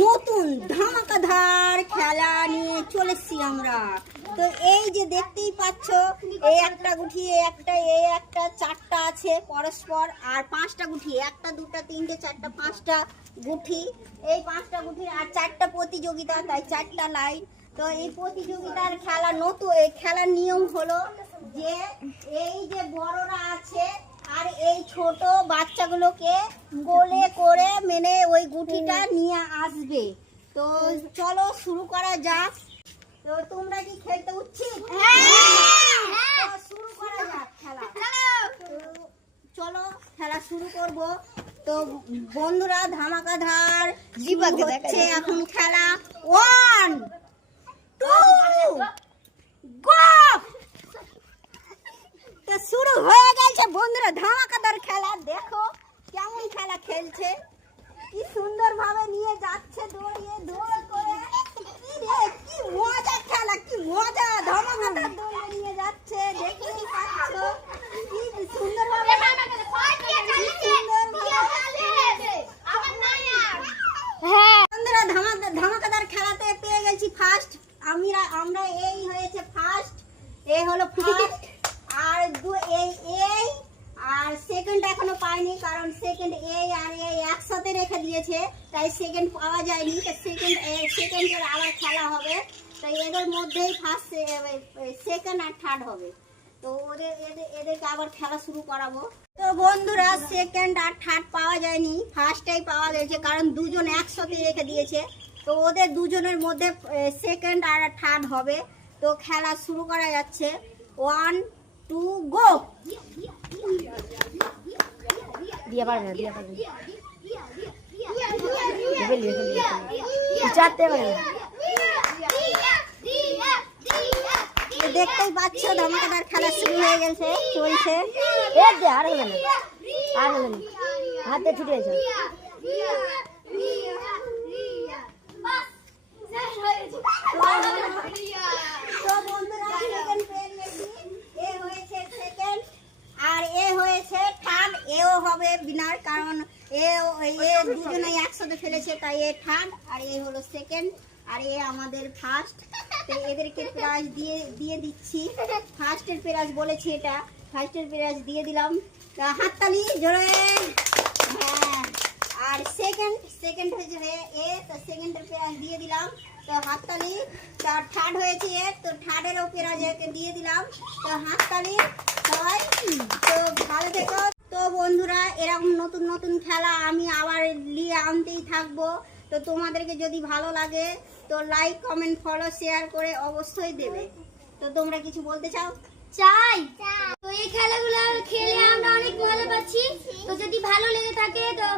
নতুন ধামাকাধার খেলা নিয়ে চলেছি আমরা। তো এই যে দেখতেই পাচ্ছ, এই একটা গুটি, এই একটা চারটা আছে পরস্পর, আর পাঁচটা গুটি, একটা দুটা তিনটে চারটা পাঁচটা গুটি, এই পাঁচটা গুটির আর চারটা প্রতিযোগিতা, তাই চারটা লাইন। তো এই প্রতিযোগিতার খেলা নতুন, এই খেলার নিয়ম হলো যে এই যে বড়রা আছে আর এই ছোট বাচ্চাগুলোকে কোলে করে মেনে ওই গুটিটা নিয়ে আসবে। তো চলো শুরু করা যাক। তো তোমরা কি খেলতে উচ্ছিত? তো শুরু করা যাক খেলা। তো চলো খেলা শুরু করব। তো বন্ধুরা ধামাকাধার হচ্ছে এখন খেলা। 1 2 গো। তো শুরু হয়ে গেছে বন্ধুরা ধামাকাদার খেলা। দেখো কেমন খেলা খেলছে, কি সুন্দর ভাবে নিয়ে যাচ্ছে দৌড়িয়ে দৌড় করে। কি মজা খেলা, কি মজা, ধামাকাদার দৌড়ে নিয়ে যাচ্ছে, দেখতেই পাচ্ছ কি সুন্দর ভাবে। বন্ধুরা ধামাকাদার খেলাতে পেয়ে গেছি ফার্স্ট। আমরা এই হয়েছে ফার্স্ট, এই হলো ফার্স্ট। আর এই আর সেকেন্ড এখনো পাইনি, কারণ সেকেন্ড এই আর এই একসাথে রেখে দিয়েছে, তাই সেকেন্ড পাওয়া যায়নি। সেকেন্ডের আবার খেলা হবে, তাই এদের মধ্যেই ফার্স্ট সেকেন্ড আর থার্ড হবে। তো এদেরকে আবার খেলা শুরু করাবো। তো বন্ধুরা সেকেন্ড আর থার্ড পাওয়া যায়নি, ফার্স্টটাই পাওয়া গেছে, কারণ দুজন একসাথে রেখে দিয়েছে। তো ওদের দুজনের মধ্যে সেকেন্ড আর থার্ড হবে। তো খেলা শুরু করা যাচ্ছে। 1 2 গো। দিয়া পারবে না, দিয়া পারবে না, চারতে পারবে না। দেখতেই পাচ্ছ ধামাকাদার খেলা শুরু হয়ে গেছে, চলছে। আর হলো না, আর হলো না, হাতে ছুটে গেছে। তো বন্ধুরা সেকেন্ড পেয়ে গেছি, এ হয়েছে সেকেন্ড আর এ হয়েছে থার্ড। এও হবে বিনার, কারণ এ দুজনেই একসাথে ফেলেছে, তাই এ থার্ড আর এ হলো সেকেন্ড আর এ আমাদের ফার্স্ট। তো এদেরকে প্রাইজ দিয়ে দিচ্ছি। ফার্স্টের প্রাইজ বলেছি, এটা ফার্স্টের প্রাইজ দিয়ে দিলাম। হাততালি জোরে। হ্যাঁ, আর সেকেন্ড হয়েছে এ, তো সেকেন্ডের প্রাইজ দিয়ে দিলাম। তো হাততালি। তার থার্ড হয়েছে এ, তো থার্ডেরও প্রাইজ একে দিয়ে দিলাম। তো হাততালি সবাই। তো ভালো থেকো। তো বন্ধুরা এরকম নতুন নতুন খেলা আমি আবার নিয়ে আনতেই থাকবো। তো তোমাদেরকে যদি ভালো লাগে তো লাইক কমেন্ট ফলো শেয়ার করে অবশ্যই দেবে। তো তোমরা কিছু বলতে চাও? চাই। তো এই খেলাগুলো খেলে আমরা অনেক মজা পাচ্ছি। তো যদি ভালো লেগে থাকে তো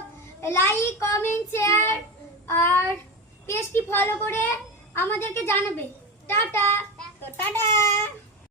লাইক কমেন্ট শেয়ার আর পেজটি ফলো করে আমাদেরকে জানাবে। টাটা। তো টাটা।